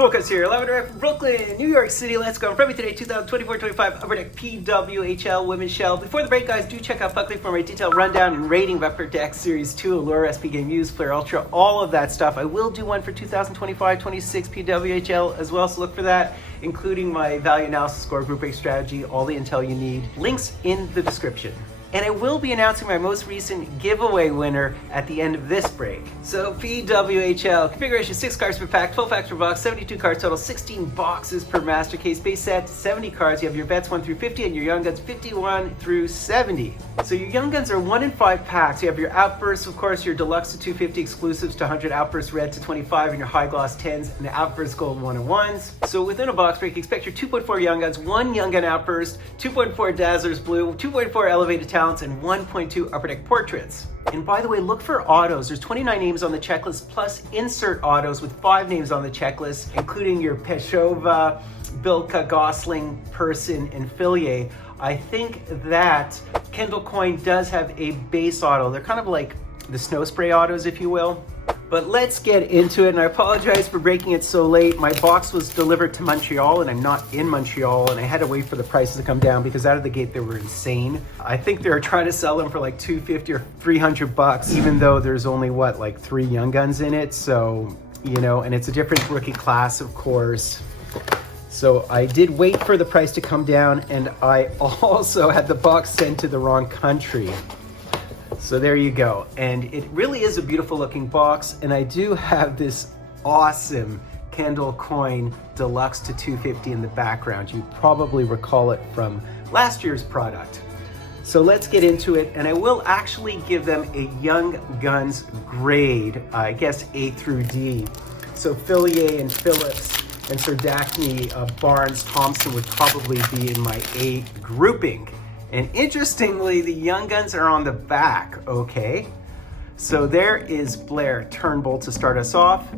Fultoncards here, live and direct from Brooklyn, New York City. Let's go. From me today, 2024-25 Upper Deck PWHL Women's Shell. Before the break, guys, do check out Buckley for my detailed rundown and rating of Upper Deck Series 2, Allure, SP Game Used, Player Ultra, all of that stuff. I will do one for 2025-26 PWHL as well, so look for that, including my value analysis score, group break strategy, all the intel you need. Links in the description. And I will be announcing my most recent giveaway winner at the end of this break. So PWHL, configuration 6 cards per pack, 12 packs per box, 72 cards total, 16 boxes per master case, base set, 70 cards. You have your vets 1 through 50 and your young guns 51 through 70. So your young guns are 1 in 5 packs. You have your outbursts, of course, your deluxe to 250, exclusives to 100, outburst red to 25, and your high gloss 10s and the outburst gold 1-on-1s. So within a box break, expect your 2.4 young guns, 1 young gun outburst, 2.4 dazzlers blue, 2.4 elevated talents, and 1.2 Upper Deck portraits. And by the way, look for autos. There's 29 names on the checklist, plus insert autos with 5 names on the checklist, including your Peshova, Bilka, Gosling, Person, and Fillier. I think that Kendall Coin does have a base auto. They're kind of like the snow spray autos, if you will. But let's get into it, and I apologize for breaking it so late. My box was delivered to Montreal, and I'm not in Montreal, and I had to wait for the prices to come down because out of the gate they were insane. I think they were trying to sell them for like $250 or $300, even though there's only what, like 3 young guns in it. So, you know, and it's a different rookie class, of course. So I did wait for the price to come down, and I also had the box sent to the wrong country. So there you go. And it really is a beautiful looking box. And I do have this awesome Kendall Coin Deluxe to 250 in the background. You probably recall it from last year's product. So let's get into it. And I will actually give them a Young Guns grade, I guess A through D. So Fillier and Phillips and Sir Daphne, Barnes, Thompson would probably be in my A grouping. And interestingly, the young guns are on the back, okay? So there is Blair Turnbull to start us off,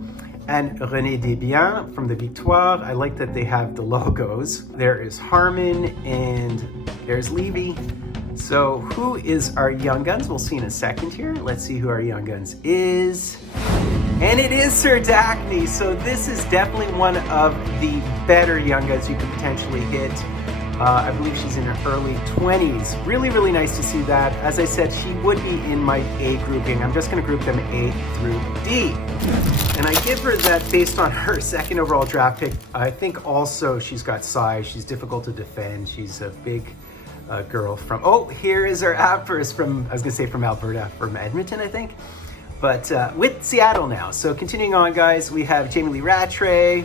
and René Desbiens from the Victoire. I like that they have the logos. There is Harmon, and there's Levy. So who is our young guns? We'll see in a second here. Let's see who our young guns is. And it is Sir Daphne. So this is definitely one of the better young guns you could potentially hit. I believe she's in her early 20s. Really, really nice to see that. As I said, she would be in my A grouping. I'm just going to group them A through D. And I give her that based on her second overall draft pick. I think also she's got size. She's difficult to defend. She's a big girl from, oh, here is our outburst from, I was going to say from Alberta, from Edmonton, I think. But with Seattle now. So continuing on, guys, we have Jamie Lee Rattray.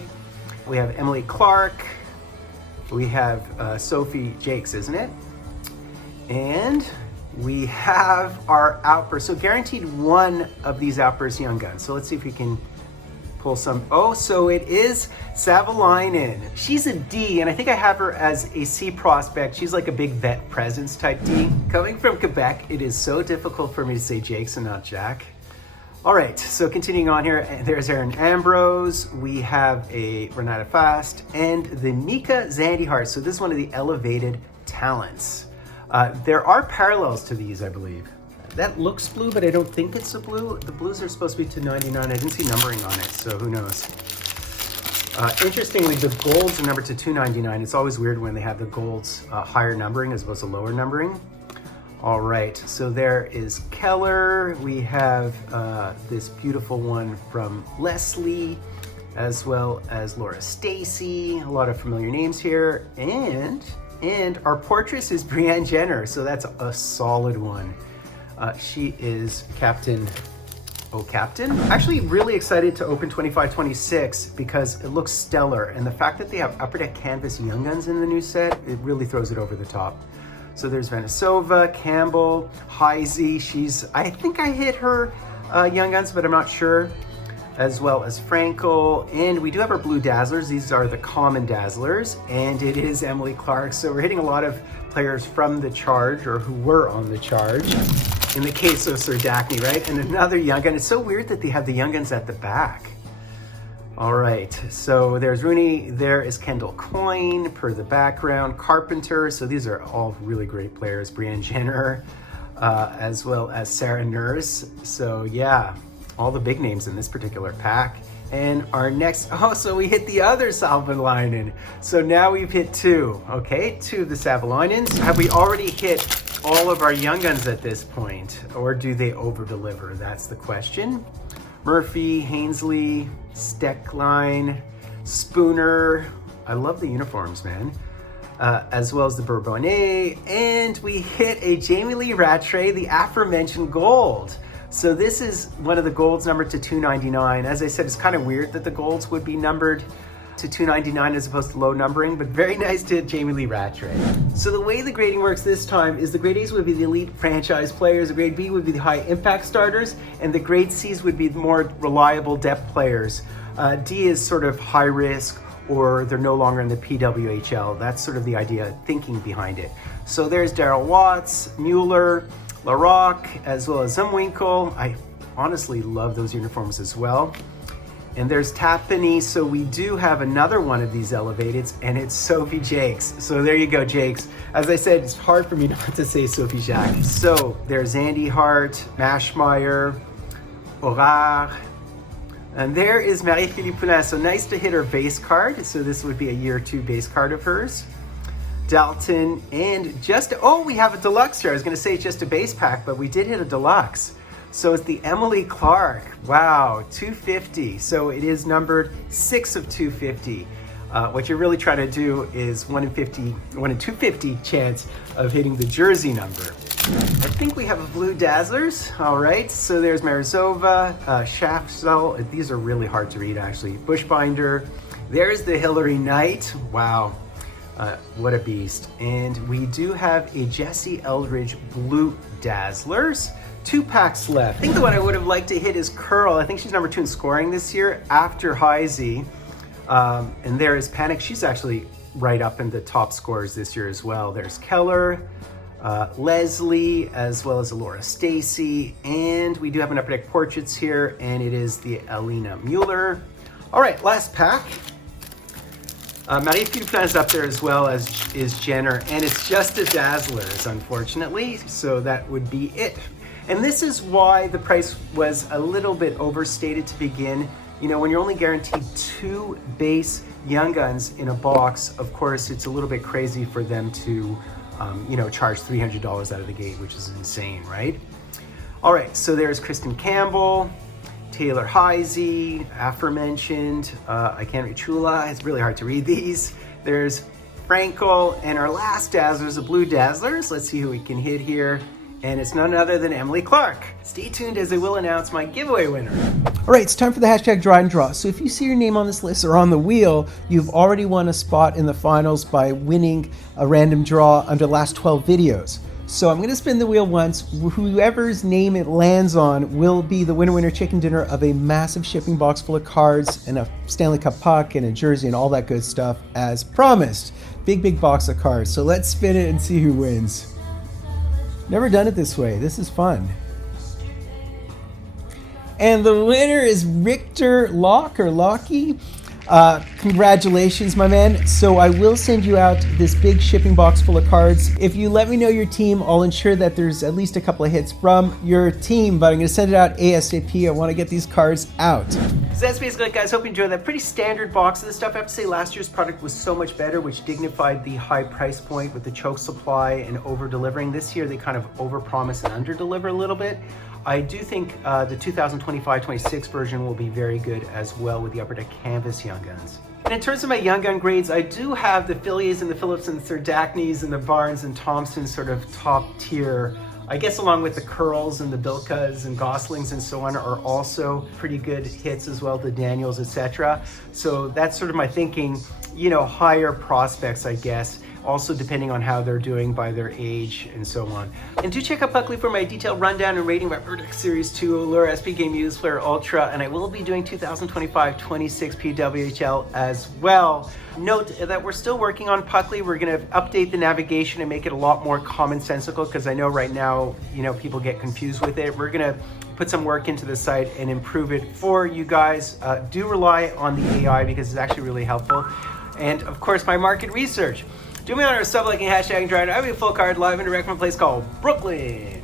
We have Emily Clark. We have Sophie Jakes, isn't it? And we have our outburst. So guaranteed one of these outburst young guns. So let's see if we can pull some. Oh, so it is Savalainen. She's a D, and I think I have her as a C prospect. She's like a big vet presence type D. Coming from Quebec, it is so difficult for me to say Jakes and not Jack. All right, so continuing on here, there's Erin Ambrose, we have a Renata Fast, and the Mika Zandihart. So this is one of the elevated talents. There are parallels to these, I believe. That looks blue, but I don't think it's a blue. The blues are supposed to be to 99. I didn't see numbering on it, so who knows. Interestingly, the golds are numbered to 299. It's always weird when they have the golds higher numbering as opposed to lower numbering. All right, so there is Keller. We have this beautiful one from Leslie, as well as Laura Stacy. A lot of familiar names here. And our portress is Brienne Jenner, so that's a solid one. She is Captain. Actually really excited to open 25-26 because it looks stellar. And the fact that they have Upper Deck Canvas Young Guns in the new set, it really throws it over the top. So there's Venisova, Campbell, Heisey. I think I hit her young guns, but I'm not sure. As well as Frankel. And we do have our blue dazzlers. These are the common dazzlers. And it is Emily Clark. So we're hitting a lot of players from the charge or who were on the charge. In the case of Sir Daphne, right? And another young gun. It's so weird that they have the young guns at the back. All right, so there's Rooney, there is Kendall Coin per the background, Carpenter, so these are all really great players, Brienne Jenner, as well as Sarah Nurse. So yeah, all the big names in this particular pack. And our next, so we hit the other Savolainen. So now we've hit 2, okay? 2 of the Savolainens. Have we already hit all of our young guns at this point? Or do they over-deliver? That's the question. Murphy, Hainsley, Steckline, Spooner. I love the uniforms, man. As well as the Bourbonnais. And we hit a Jamie Lee Rattray, the aforementioned gold. So this is one of the golds numbered to 299. As I said, it's kind of weird that the golds would be numbered to 299 as opposed to low numbering, but very nice to Jamie Lee Rattray. So the way the grading works this time is the grade A's would be the elite franchise players, the grade B would be the high impact starters, and the grade C's would be the more reliable depth players. D is sort of high risk, or they're no longer in the PWHL. That's sort of the idea, thinking behind it. So there's Darryl Watts, Mueller, Larocque, as well as Zumwinkle. I honestly love those uniforms as well. And there's Tapani, so we do have another one of these elevateds, and it's Sophie Jakes. So there you go, Jakes. As I said, it's hard for me not to say Sophie Jacques. So there's Andy Hart, Maschmeyer, Horar, and there is Marie-Philippe Poulin. So nice to hit her base card. So this would be a year 2 base card of hers. Dalton, and just, we have a deluxe here. I was gonna say just a base pack, but we did hit a deluxe. So it's the Emily Clark. Wow, 250. So it is numbered 6 of 250. What you're really trying to do is 1 in 250 chance of hitting the jersey number. I think we have a blue Dazzlers. All right, so there's Marizova, Schafzel. These are really hard to read, actually. Bushbinder. There's the Hillary Knight. Wow. What a beast. And we do have a Jesse Eldridge blue Dazzlers. 2 packs left. I think the one I would have liked to hit is Curl. I think she's number 2 in scoring this year after Heisey. And there is Panic. She's actually right up in the top scorers this year as well. There's Keller, Leslie, as well as Laura Stacy. And we do have an Upper Deck Portraits here, and it is the Alina Mueller. All right, last pack. Marie-Philippe Poulin is up there as well as is Jenner, and it's just a Dazzlers, unfortunately, so that would be it. And this is why the price was a little bit overstated to begin. You know, when you're only guaranteed 2 base Young Guns in a box, of course, it's a little bit crazy for them to, charge $300 out of the gate, which is insane, right? All right, so there's Kristen Campbell, Taylor Heisey, aforementioned, I can't read Chula, it's really hard to read these. There's Frankel, and our last Dazzlers, the blue Dazzlers. Let's see who we can hit here. And it's none other than Emily Clark. Stay tuned as I will announce my giveaway winner. All right, it's time for the hashtag Draw and Draw. So if you see your name on this list or on the wheel, you've already won a spot in the finals by winning a random draw under the last 12 videos. So I'm going to spin the wheel once. Whoever's name it lands on will be the winner chicken dinner of a massive shipping box full of cards and a Stanley Cup puck and a jersey and all that good stuff as promised. Big box of cards. So let's spin it and see who wins. Never done it this way. This is fun. And the winner is Richter Lockie. Congratulations, my man. So I will send you out this big shipping box full of cards. If you let me know your team, I'll ensure that there's at least a couple of hits from your team, but I'm going to send it out ASAP. I want to get these cards out. So that's basically it, guys. Hope you enjoyed that pretty standard box of this stuff. I have to say last year's product was so much better, which dignified the high price point with the choke supply and over-delivering. This year, they kind of over-promise and under-deliver a little bit. I do think the 2025-26 version will be very good as well with the Upper Deck Canvas Young Guns. And in terms of my Young Gun grades, I do have the Phillies and the Phillips and the Serdachnes and the Barnes and Thompson sort of top tier. I guess along with the Curls and the Bilkas and Goslings and so on are also pretty good hits as well, the Daniels, etc. So that's sort of my thinking, you know, higher prospects, I guess. Also depending on how they're doing by their age and so on. And do check out Buckley for my detailed rundown and rating of Upper Deck Series 2, Allure SP Game Used Player Ultra, and I will be doing 2025-26 PWHL as well. Note that we're still working on Puckley. We're going to update the navigation and make it a lot more commonsensical, because I know right now, you know, people get confused with it. We're going to put some work into the site and improve it for you guys. Do rely on the AI because it's actually really helpful. And of course, my market research. Do me honor, sub-liking, hashtagging, trying to have a full card live and direct from a place called Brooklyn.